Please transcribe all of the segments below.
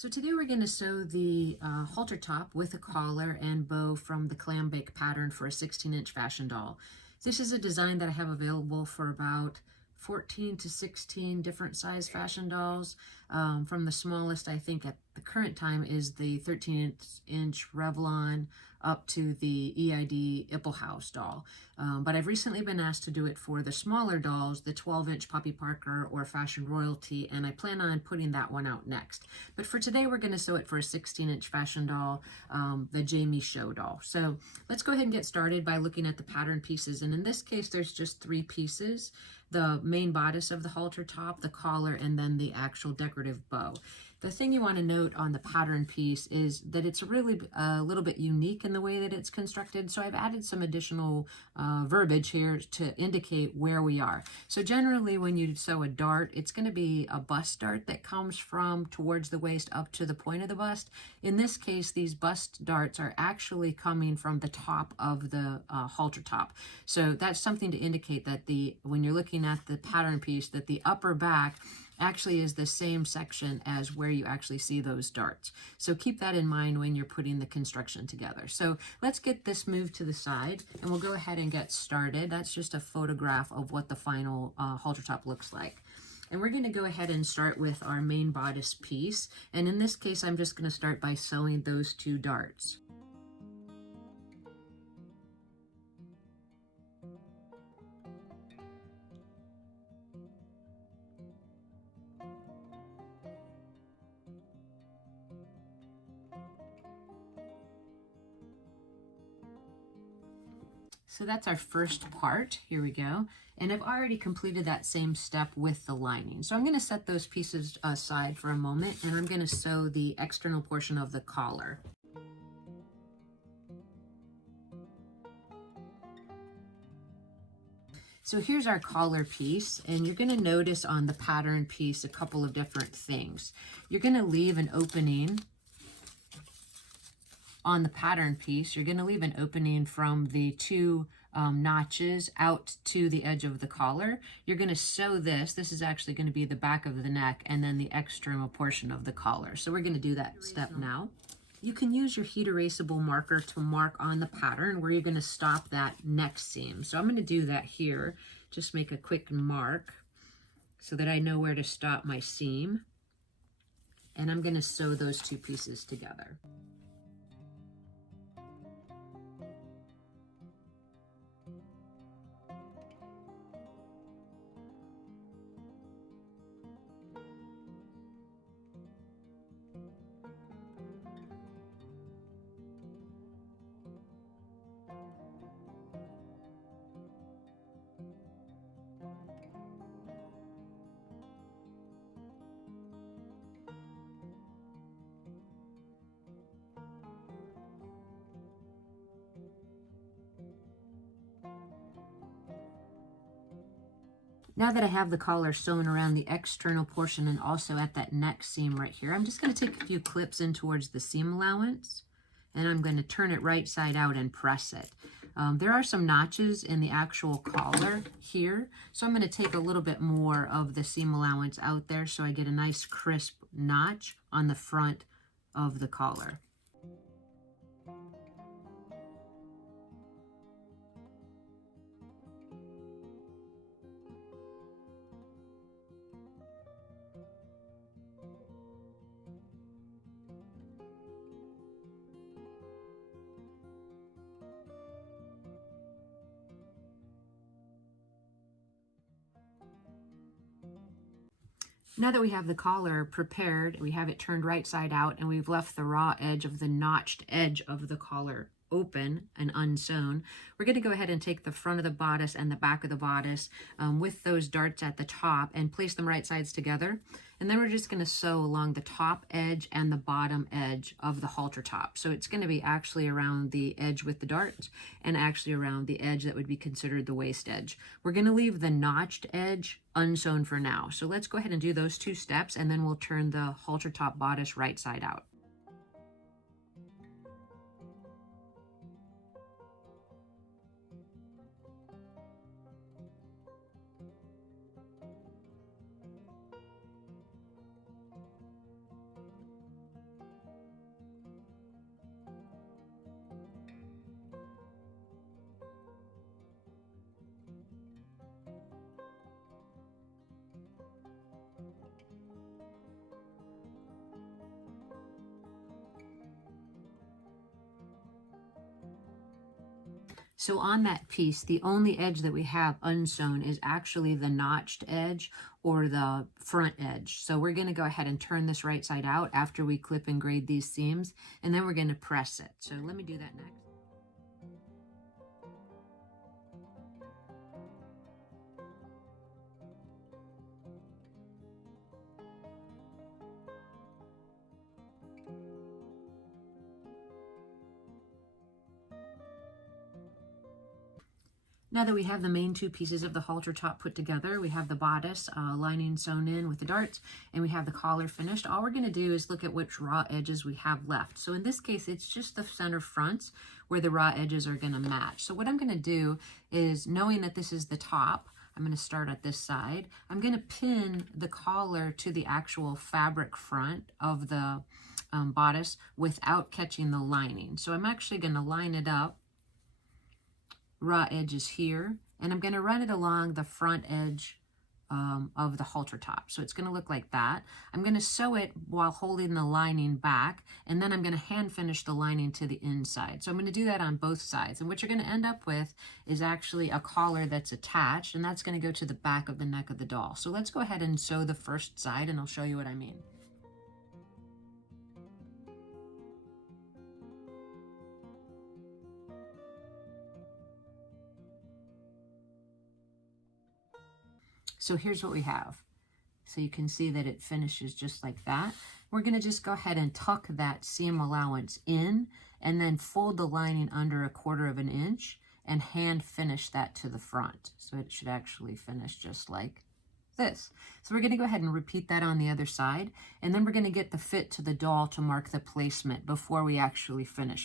So today we're going to sew the halter top with a collar and bow from the Clam pattern for a 16-inch fashion doll. This is a design that I have available for about 14 to 16 different size fashion dolls. From the smallest, I think at the current time, is the 13-inch Revlon up to the EID Ippelhaus doll. But I've recently been asked to do it for the smaller dolls, the 12-inch Poppy Parker or Fashion Royalty, and I plan on putting that one out next. But for today, we're going to sew it for a 16-inch fashion doll, the Jamie Show doll. So let's go ahead and get started by looking at the pattern pieces. And in this case, there's just 3 pieces: the main bodice of the halter top, the collar, and then the actual decorative bow. The thing you want to note on the pattern piece is that it's really a little bit unique in the way that it's constructed. So I've added some additional verbiage here to indicate where we are. So generally when you sew a dart, it's going to be a bust dart that comes from towards the waist up to the point of the bust. In this case, these bust darts are actually coming from the top of the halter top. So that's something to indicate that when you're looking at the pattern piece, that the upper back actually is the same section as where you actually see those darts. So keep that in mind when you're putting the construction together. So let's get this moved to the side and we'll go ahead and get started. That's just a photograph of what the final halter top looks like. And we're going to go ahead and start with our main bodice piece. And in this case, I'm just going to start by sewing those 2 darts. So that's our first part. Here we go. And I've already completed that same step with the lining. So I'm going to set those pieces aside for a moment, and I'm going to sew the external portion of the collar. So here's our collar piece, and you're going to notice on the pattern piece a couple of different things. You're going to leave an opening on the pattern piece. You're going to leave an opening from the 2 notches out to the edge of the collar. You're going to sew this. This is actually going to be the back of the neck and then the external portion of the collar. So we're going to do that step now. You can use your heat erasable marker to mark on the pattern where you're going to stop that next seam. So I'm going to do that here. Just make a quick mark so that I know where to stop my seam. And I'm going to sew those 2 pieces together. Now that I have the collar sewn around the external portion and also at that neck seam right here, I'm just going to take a few clips in towards the seam allowance, and I'm going to turn it right side out and press it. There are some notches in the actual collar here, so I'm going to take a little bit more of the seam allowance out there so I get a nice crisp notch on the front of the collar. Now that we have the collar prepared, we have it turned right side out, and we've left the raw edge of the notched edge of the collar open and unsewn, we're going to go ahead and take the front of the bodice and the back of the bodice with those darts at the top and place them right sides together. And then we're just going to sew along the top edge and the bottom edge of the halter top. So it's going to be actually around the edge with the darts and actually around the edge that would be considered the waist edge. We're going to leave the notched edge unsewn for now. So let's go ahead and do those 2 steps, and then we'll turn the halter top bodice right side out. So on that piece, the only edge that we have unsewn is actually the notched edge or the front edge. So we're going to go ahead and turn this right side out after we clip and grade these seams, and then we're going to press it. So let me do that next. Now that we have the main two pieces of the halter top put together, we have the bodice lining sewn in with the darts, and we have the collar finished. All we're going to do is look at which raw edges we have left. So in this case, it's just the center fronts where the raw edges are going to match. So what I'm going to do is, knowing that this is the top, I'm going to start at this side. I'm going to pin the collar to the actual fabric front of the bodice without catching the lining. So I'm actually going to line it up, raw edges here, and I'm going to run it along the front edge of the halter top. So it's going to look like that. I'm going to sew it while holding the lining back, and then I'm going to hand finish the lining to the inside. So I'm going to do that on both sides, and what you're going to end up with is actually a collar that's attached, and that's going to go to the back of the neck of the doll. So let's go ahead and sew the first side, and I'll show you what I mean. So here's what we have. So you can see that it finishes just like that. We're going to just go ahead and tuck that seam allowance in and then fold the lining under 1/4 of an inch and hand finish that to the front. So it should actually finish just like this. So we're going to go ahead and repeat that on the other side, and then we're going to get the fit to the doll to mark the placement before we actually finish.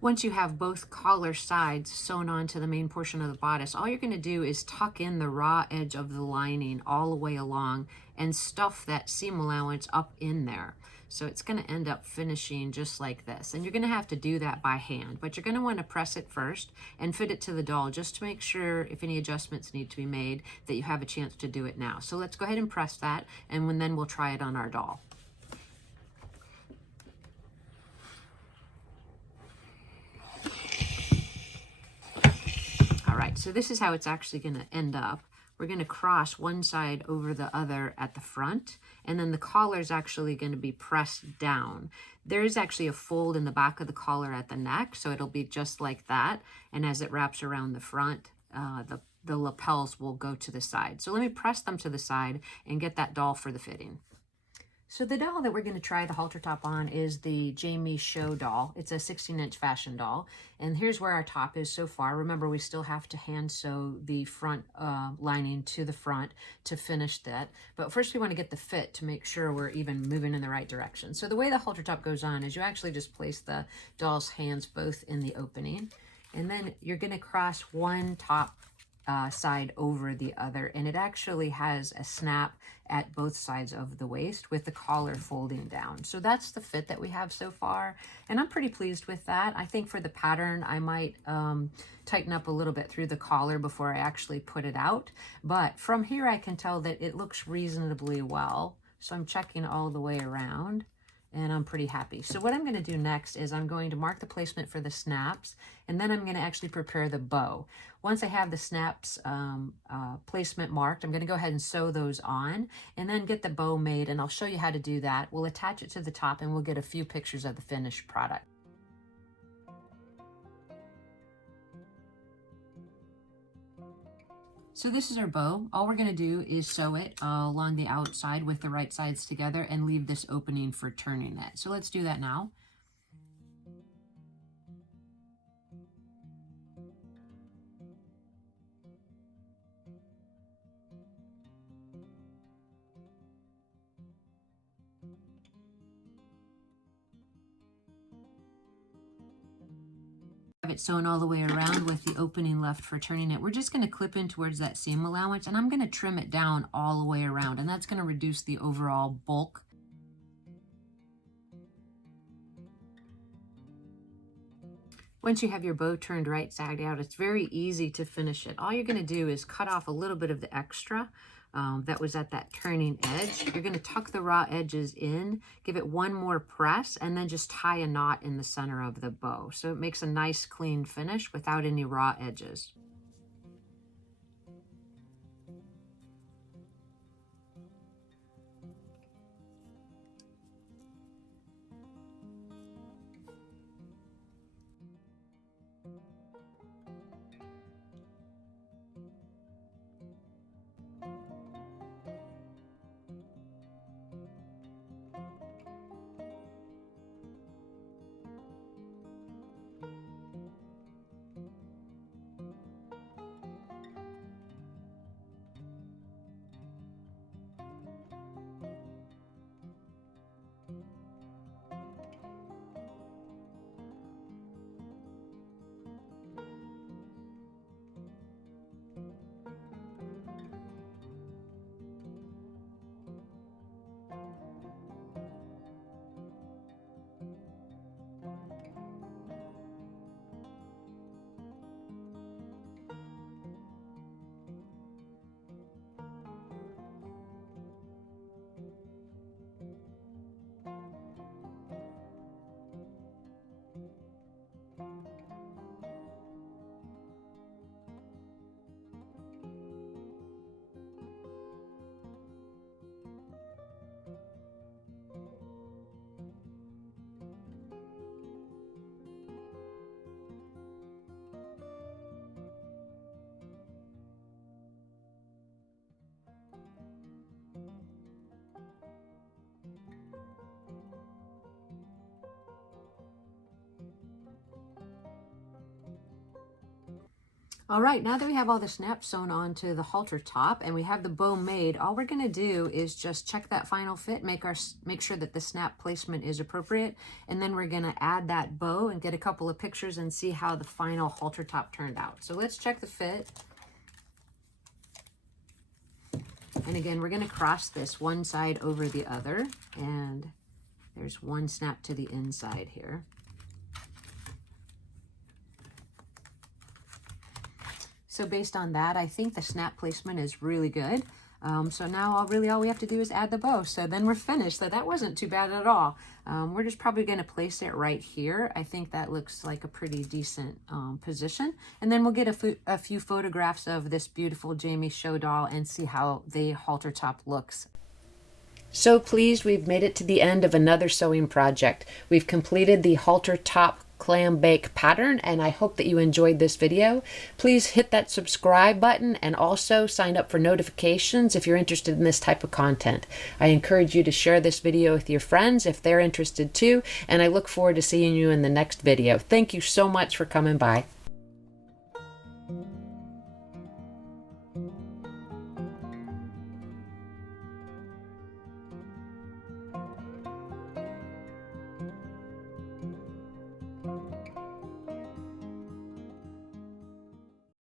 Once you have both collar sides sewn onto the main portion of the bodice, all you're going to do is tuck in the raw edge of the lining all the way along and stuff that seam allowance up in there. So it's going to end up finishing just like this. And you're going to have to do that by hand, but you're going to want to press it first and fit it to the doll just to make sure if any adjustments need to be made that you have a chance to do it now. So let's go ahead and press that, and then we'll try it on our doll. So this is how it's actually going to end up. We're going to cross one side over the other at the front, and then the collar is actually going to be pressed down. There is actually a fold in the back of the collar at the neck, so it'll be just like that. And as it wraps around the front, the lapels will go to the side. So let me press them to the side and get that doll for the fitting. So the doll that we're going to try the halter top on is the Jamie Show doll. It's a 16-inch fashion doll. And here's where our top is so far. Remember, we still have to hand sew the front lining to the front to finish that. But first we want to get the fit to make sure we're even moving in the right direction. So the way the halter top goes on is you actually just place the doll's hands both in the opening. And then you're going to cross one top side over the other, and it actually has a snap at both sides of the waist with the collar folding down. So that's the fit that we have so far, and I'm pretty pleased with that. I think for the pattern I might tighten up a little bit through the collar before I actually put it out, but from here I can tell that it looks reasonably well. So I'm checking all the way around, and I'm pretty happy. So what I'm going to do next is I'm going to mark the placement for the snaps, and then I'm going to actually prepare the bow. Once I have the snaps placement marked, I'm going to go ahead and sew those on and then get the bow made, and I'll show you how to do that. We'll attach it to the top and we'll get a few pictures of the finished product. So this is our bow. All we're going to do is sew it along the outside with the right sides together and leave this opening for turning it. So let's do that now. Have it sewn all the way around with the opening left for turning it. We're just going to clip in towards that seam allowance, and I'm going to trim it down all the way around, and that's going to reduce the overall bulk. Once you have your bow turned right side out, it's very easy to finish it. All you're going to do is cut off a little bit of the extra that was at that turning edge. You're going to tuck the raw edges in, give it one more press, and then just tie a knot in the center of the bow. So it makes a nice clean finish without any raw edges. All right, now that we have all the snaps sewn onto the halter top and we have the bow made, all we're going to do is just check that final fit, make sure that the snap placement is appropriate, and then we're going to add that bow and get a couple of pictures and see how the final halter top turned out. So let's check the fit. And again, we're going to cross this one side over the other, and there's one snap to the inside here. So based on that, I think the snap placement is really good. So now all we have to do is add the bow. So then we're finished. So that wasn't too bad at all. We're just probably going to place it right here. I think that looks like a pretty decent position. And then we'll get a few photographs of this beautiful Jamie show doll and see how the halter top looks. So pleased we've made it to the end of another sewing project. We've completed the halter top clam bake pattern, and I hope that you enjoyed this video. Please hit that subscribe button and also sign up for notifications if you're interested in this type of content. I encourage you to share this video with your friends if they're interested too, and I look forward to seeing you in the next video. Thank you so much for coming by.